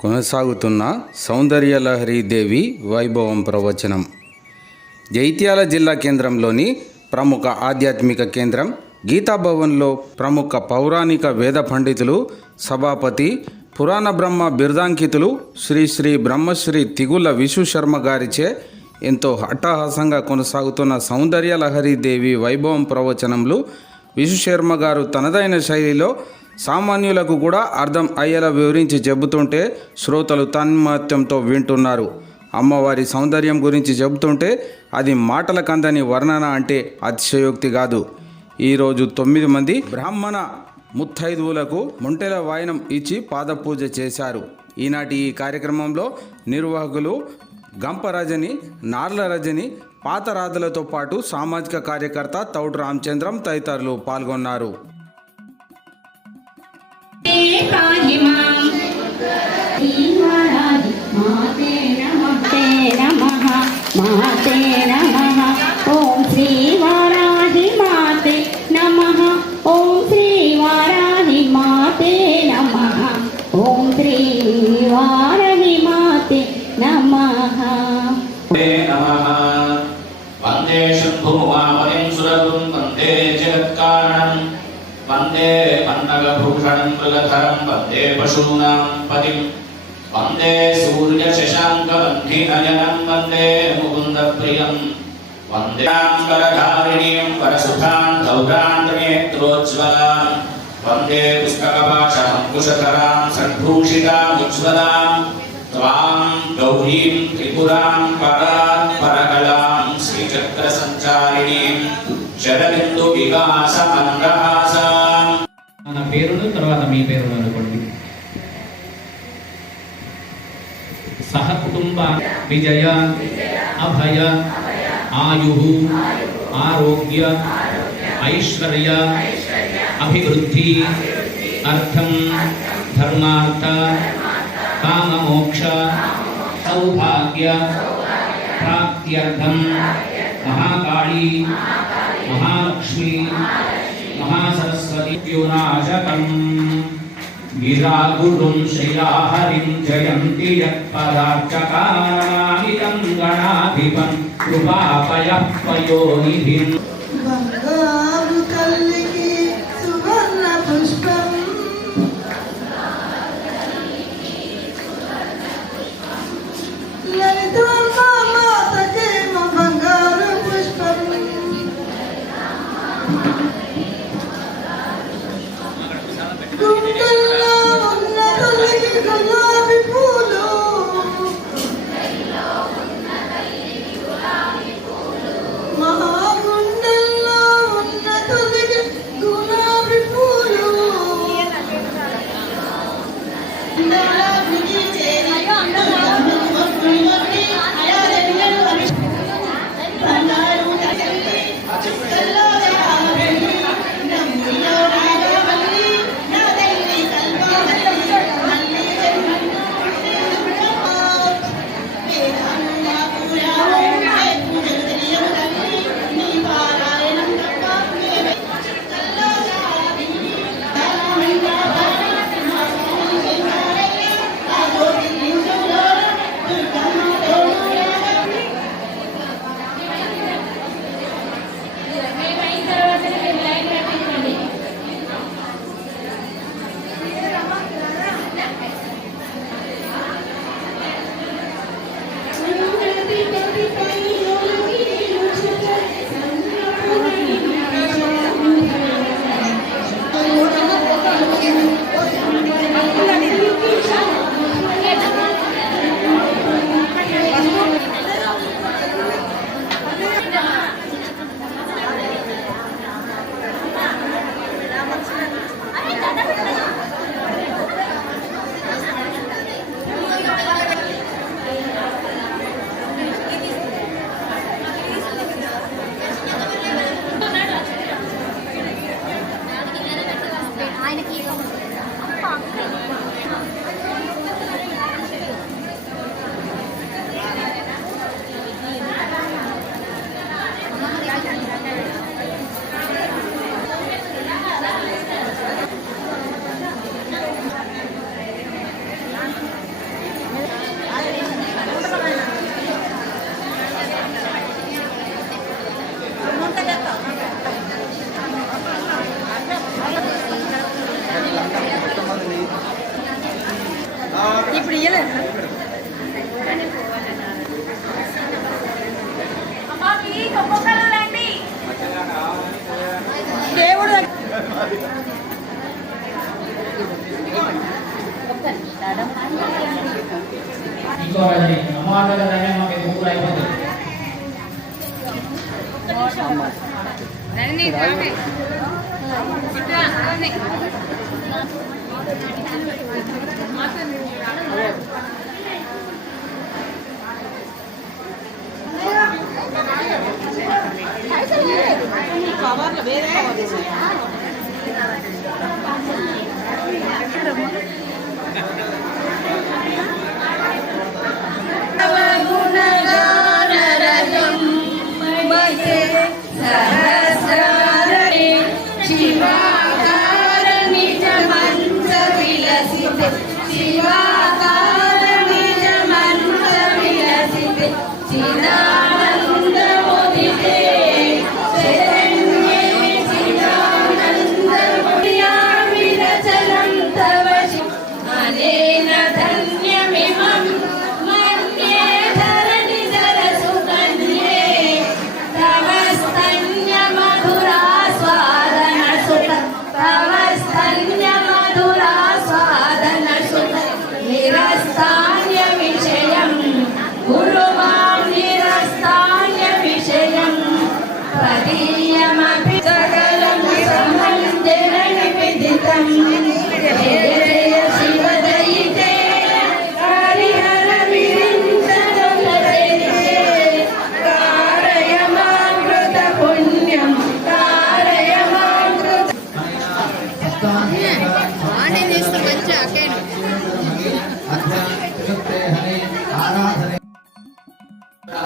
కొనసాగుతున్న సౌందర్యలహరి దేవి వైభవం ప్రవచనం. జైత్యాల జిల్లా కేంద్రంలోని ప్రముఖ ఆధ్యాత్మిక కేంద్రం గీతాభవన్లో ప్రముఖ పౌరాణిక వేద పండితులు సభాపతి పురాణ బ్రహ్మ బిర్దాంకితులు శ్రీ శ్రీ బ్రహ్మశ్రీ తిగుల విశ్వశర్మ గారిచే ఎంతో హట్టహాసంగా కొనసాగుతున్న సౌందర్యలహరి దేవి వైభవం ప్రవచనములు విశ్వశర్మ గారు తనదైన శైలిలో సామాన్యులకు కూడా అర్థం అయ్యేలా వివరించి చెబుతుంటే శ్రోతలు తన్మత్యంతో వింటున్నారు. అమ్మవారి సౌందర్యం గురించి చెబుతుంటే అది మాటల కందని వర్ణన అంటే అతిశయోక్తి కాదు. ఈరోజు తొమ్మిది మంది బ్రాహ్మణ ముత్తైదువులకు ముంటెల వాయనం ఇచ్చి పాదపూజ చేశారు. ఈనాటి ఈ కార్యక్రమంలో నిర్వాహకులు గంప రజని నార్ల రజని పాత పాటు సామాజిక కార్యకర్త తౌడు రామచంద్రం తదితరులు పాల్గొన్నారు. वंदे शम्भुवामनिं सुरगुं वंदे जगत्कारणं वन्दे पन्नगभूषणं मृगधरं वन्दे पशूनां पतिं वन्दे सूर्यशशाङ्कवह्निनयनं वन्दे मुकुन्दप्रियं वन्दे करधारिणीं वरसुधां दौराण्डनेत्रोज्ज्वलां वन्दे पुस्तकपाशमङ्कुशधरां सद्भूषितामुज्ज्वलाम् त्वां गौरीं त्रिपुरां परात् परकलां श्रीचक्रसञ्चारिणीं शरबिन्दुविकासमन्दहासाम् మన పేరును తర్వాత మీ పేరును అనుకోండి సహ కుటుంబ విజయ అభయ ఆయు ఆరోగ్య ఐశ్వర్య అభివృద్ధి అర్థం ధర్మార్థ కామమోక్ష సౌభాగ్య ప్రాప్త్యర్థం మహాకాళీ మహాలక్ష్మి महासरस्वती विनाशकम् गिरागुरुं श्रियाहरिं जयन्ति यत्पदार्चकानामिदं गणाधिपं कृपापयः पयोनिधिम् ఇంకో అమ్మవారి దగ్గర మాకు ఎక్కువ అయిపోతుంది కవర్లు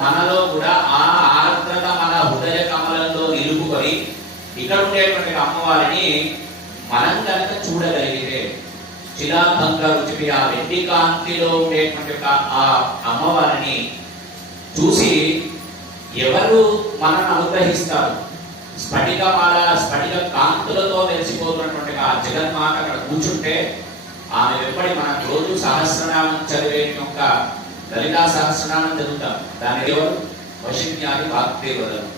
మనలో కూడా ఆ ఆర్ద్రత మన హృదయ కమలంలో నిలుపుకొని ఇక్కడ ఉండేటువంటి అమ్మవారిని మనం కనుక చూడగలిగితే శిలాభంగ రుచి ఆ వెండి కాంతిలో ఉండేటువంటి ఆ అమ్మవారిని చూసి ఎవరు మనల్ని అనుగ్రహిస్తారు? స్ఫటికమాల స్ఫటిక కాంతులతో మెరిసిపోతున్నటువంటి ఆ జగన్మాత అక్కడ కూర్చుంటే ఆమె వెంబడి మన రోజు సహస్రనామం చదివే యొక్క లలితా సహస్రనామం చదువుతాం. దాని ఎవరు వశిన్యాది వాగ్దేవతలు.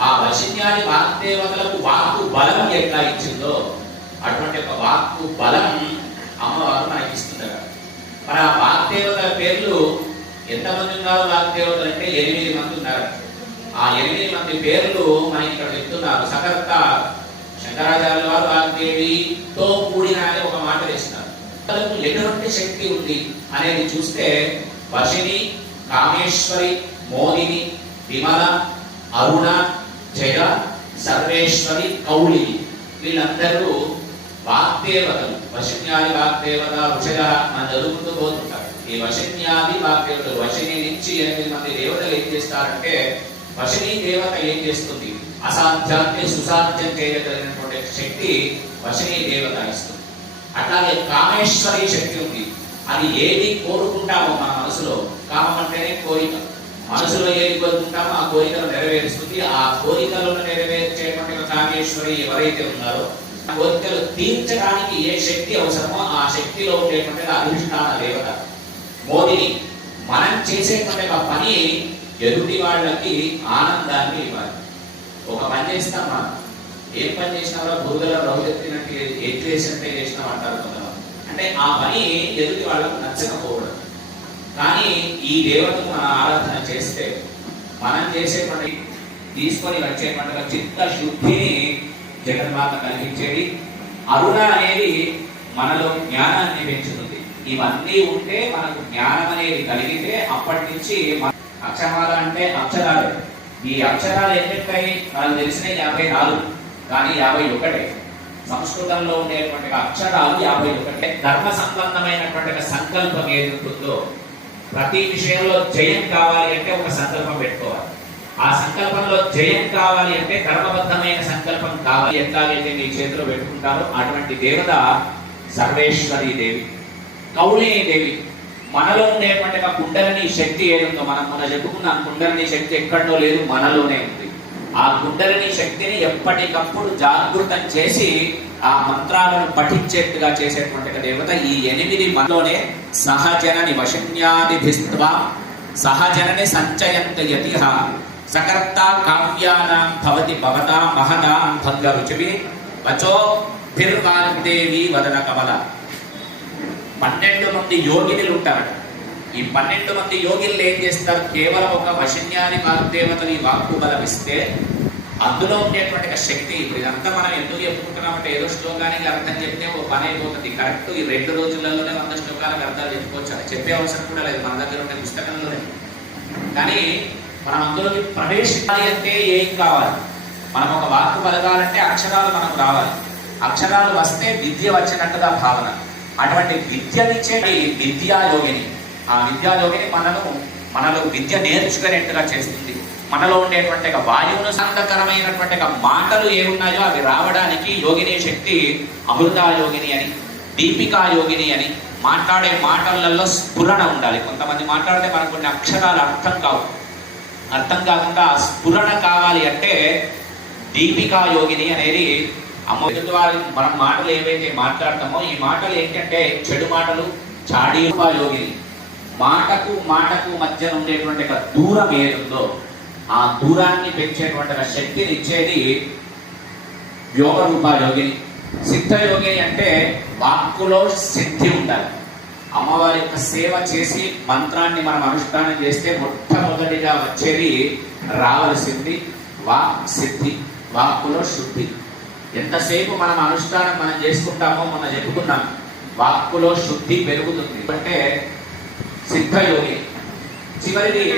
ఆ వశిన్యాది వాగ్దేవతలకు వాక్కు బలం ఎట్లా ఇచ్చిందో అటువంటి ఒక వాక్కు బలం అమ్మవారు మనకి ఇస్తుంది మరి ఆ వాగ్దేవతల పేర్లు ఎంతమంది ఉన్నారు? వాగ్దేవతలు అంటే ఎనిమిది మంది ఉన్నారు ఆ ఎనిమిది మంది పేర్లు మనకి ఇక్కడ చెప్తున్నారు. సకర్త శంకరాచార్య వారు వాగ్దేవితో కూడిన అని ఒక మాట వేస్తున్నారు. ఎటువంటి శక్తి ఉంది అనేది చూస్తే వశిని కామేశ్వరి మోదిని విమల అరుణ జయ సర్వేశ్వరి కౌళిని వీళ్ళందరూ వాగ్దేవతలు. వశిన్యాది వాగ్దేవత ఋషయ మనం చదువుకుంటూ పోతుంటారు ఈ వశిన్యాది వాగ్దేవతలు వశిని నుంచి ఎనిమిది మంది దేవతలు ఏం చేస్తారంటే వశిని దేవత ఏం చేస్తుంది. అసాధ్యాన్ని సుసాధ్యం చేయగలిగినటువంటి శక్తి వశిని దేవత ఇస్తుంది. అట్లాగే కామేశ్వరి శక్తి ఉంది. అది ఏది కోరుకుంటామో మన మనసులో కామం అంటేనే కోరిక. మనసులో ఏది కోరుకుంటామో ఆ కోరికలు నెరవేరుస్తుంది. ఆ కోరికలను నెరవేర్చేటువంటి కామేశ్వరి ఎవరైతే ఉన్నారో ఆ కోరికలు తీర్చడానికి ఏ శక్తి అవసరమో ఆ శక్తిలో ఉండేటువంటి అధిష్టాన దేవత. మోదిని మనం చేసేటువంటి ఒక పని ఎదుటి వాళ్ళకి ఆనందాన్ని ఇవ్వాలి. ఒక పని చేస్తామా ఏం పని చేసినా కూడా బురదలో రౌలెత్తినట్టు ఏం చేసినట్టే చేసినాం అంటారు కొంతమంది. అంటే ఆ పని ఎదుటి వాళ్ళకు నచ్చకపోవడం. కానీ ఈ దేవతను మన ఆరాధన చేస్తే మనం చేసే పని తీసుకొని వచ్చే పండుగ చిత్త శుద్ధిని జగన్మాత కలిగించేది. అరుణ అనేది మనలో జ్ఞానాన్ని పెంచుతుంది. ఇవన్నీ ఉంటే మనకు జ్ఞానం అనేది కలిగితే అప్పటి నుంచి మన అక్షమాల అంటే అక్షరాలు. ఈ అక్షరాలు ఎన్నికై నాకు తెలిసిన యాభై నాలుగు కానీ యాభై ఒకటే. సంస్కృతంలో ఉండేటువంటి అక్షరాలు యాభై ఒకటే. ధర్మ సంబంధమైనటువంటి సంకల్పం ఏది ఉంటుందో ప్రతి విషయంలో జయం కావాలి అంటే ఒక సంకల్పం పెట్టుకోవాలి. ఆ సంకల్పంలో జయం కావాలి అంటే ధర్మబద్ధమైన సంకల్పం కావాలి. ఎట్లాగైతే మీ చేతిలో పెట్టుకుంటారో అటువంటి దేవత సర్వేశ్వరీ దేవి కౌళిని దేవి. మనలో ఉండేటువంటి ఆ కుండలని శక్తి ఏదుందో మనం మొన్న చెప్పుకున్నాం కుండలని శక్తి ఎక్కడో లేదు మనలోనే ఉంది. ఆ కుండలని శక్తిని ఎప్పటికప్పుడు జాగృతం చేసి ఆ మంత్రాలను పఠించేట్టుగా చేసేటువంటి దేవత ఈ ఎనిమిది మనలోనే సహజనని వశన్యాదిభిస్త్వా సహజనని సంచయంత యతిహ. సకర్త కావ్యానాం భవతి భవతా మహతాం భంగ రుచిభి వచో భిర్వాగ్దేవి వదన కమల. పన్నెండు మంది యోగినులు ఉంటారట. ఈ పన్నెండు మంది యోగిలు ఏం చేస్తారు? కేవలం ఒక వశన్యాది వాగ్దేవతని వాక్కు బలమిస్తే అందులో ఉండేటువంటి శక్తి ఇప్పుడు ఇదంతా మనం ఎందుకు చెప్పుకుంటున్నామంటే ఏదో శ్లోకానికి అర్థం చెప్తే ఓ పని అయిపోతుంది. కరెక్ట్ ఈ రెండు రోజులలోనే వంద శ్లోకాలకు అర్థాలు చెప్పుకోవచ్చు. అది చెప్పే అవసరం కూడా లేదు. మన దగ్గర ఉండే పుస్తకంలోనే. కానీ మనం అందులోకి ప్రవేశించాలి అంటే ఏం కావాలి? మనం ఒక వాక్కు బలగాలంటే అక్షరాలు మనకు రావాలి. అక్షరాలు వస్తే విద్య వచ్చినట్టుగా భావన. అటువంటి విద్యనిచ్చే విద్యాయోగిని ఆ విద్యాయోగిని మనను మనలో విద్య నేర్చుకునేట్టుగా చేస్తుంది. మనలో ఉండేటువంటి వాయువును సంతకరమైనటువంటి మాటలు ఏమున్నాయో అవి రావడానికి యోగిని శక్తి అమృతాయోగిని అని దీపికా యోగిని అని మాట్లాడే మాటలలో స్ఫురణ ఉండాలి. కొంతమంది మాట్లాడితే మనకు కొన్ని అక్షరాలు అర్థం కావు. అర్థం కాకుండా స్ఫురణ కావాలి అంటే దీపికా యోగిని అనేది అమ్మ వారి మనం మాటలు ఏవైతే మాట్లాడతామో ఈ మాటలు ఏంటంటే చెడు మాటలు చాడీ యోగిని మాటకు మాటకు మధ్య ఉండేటువంటి దూరం ఏదుందో ఆ దూరాన్ని పెంచేటువంటి శక్తిని ఇచ్చేది యోగ రూపా యోగిని సిద్ధ యోగిని అంటే వాక్కులో సిద్ధి ఉండాలి. అమ్మవారి యొక్క సేవ చేసి మంత్రాన్ని మనం అనుష్ఠానం చేస్తే మొట్టమొదటిగా వచ్చేది రావలసింది వాక్ సిద్ధి వాక్కులో శుద్ధి. ఎంతసేపు మనం అనుష్ఠానం మనం చేసుకుంటామో మనం చెప్పుకున్నాం. వాక్కులో శుద్ధి పెరుగుతుంది. అంటే సిద్ధయోగి. చివరిది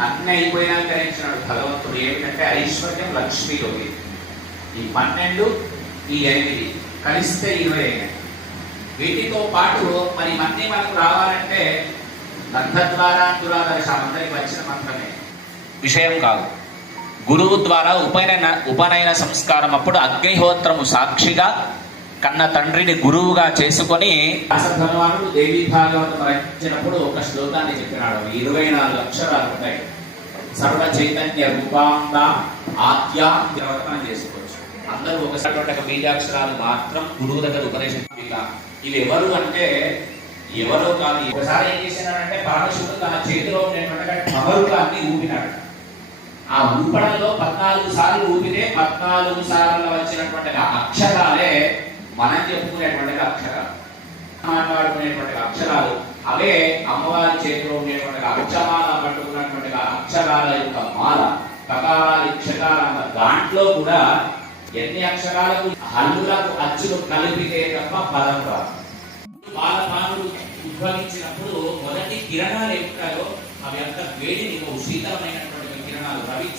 అన్ని అయిపోయినాక గ్రహించినాడు భగవంతుడు. ఏమిటంటే ఐశ్వర్యం లక్ష్మీ యోగి. ఈ పన్నెండు ఈ ఎనిమిది కలిస్తే ఇరవై అయినాయి వీటితో పాటు మరి ఇవన్నీ మనకు రావాలంటే గంధద్వారా దురాదర్శ అందరికి వచ్చిన మంత్రమే. విషయం కాదు. గురువు ద్వారా ఉపనయన ఉపనయన సంస్కారం అప్పుడు అగ్నిహోత్రము సాక్షిగా కన్న తండ్రిని గురువుగా చేసుకొని భగవానుడు దేవి భాగవతం రచించినప్పుడు ఒక శ్లోకాన్ని చెప్పినాడు. ఇరవై నాలుగు అక్షరాలు ఉంటాయి. సర్వ చైతన్య రూపాంత ఆధ్యాత్మికం చేసుకోవచ్చు. అందరూ ఒకసారి బీజాక్షరాలు మాత్రం గురువు దగ్గర ఉపదేశం ఇది ఎవరు అంటే ఎవరో కాదు. ఒకసారి ఏం చేసినాడంటే పరమశివుడు తన చేతిలో ఉండేటువంటి కబరుగాన్ని ఊపినాడు. ఆ ఊపడంలో పద్నాలుగు సార్లు ఊపితే పద్నాలుగు సార్లు వచ్చినటువంటి అక్షరాలే మనం చెప్పుకునేటువంటి అక్షరాలు. మాట్లాడుకునేటువంటి అక్షరాలు. అవే అమ్మవారి చేతిలో ఉండేటువంటి అక్షమాల పట్టుకున్నటువంటి అక్షరాల యొక్క మాల. కకారాలు ఇక్షకాల దాంట్లో కూడా ఎన్ని అక్షరాలకు హల్లులకు అచ్చులు కలిపితే తప్ప పదం రాదు. బాలపానుడు ఉద్భవించినప్పుడు మొదటి కిరణాలు ఏమిటాయో అవి అంత వేడిని శీతలమైన Cardenal David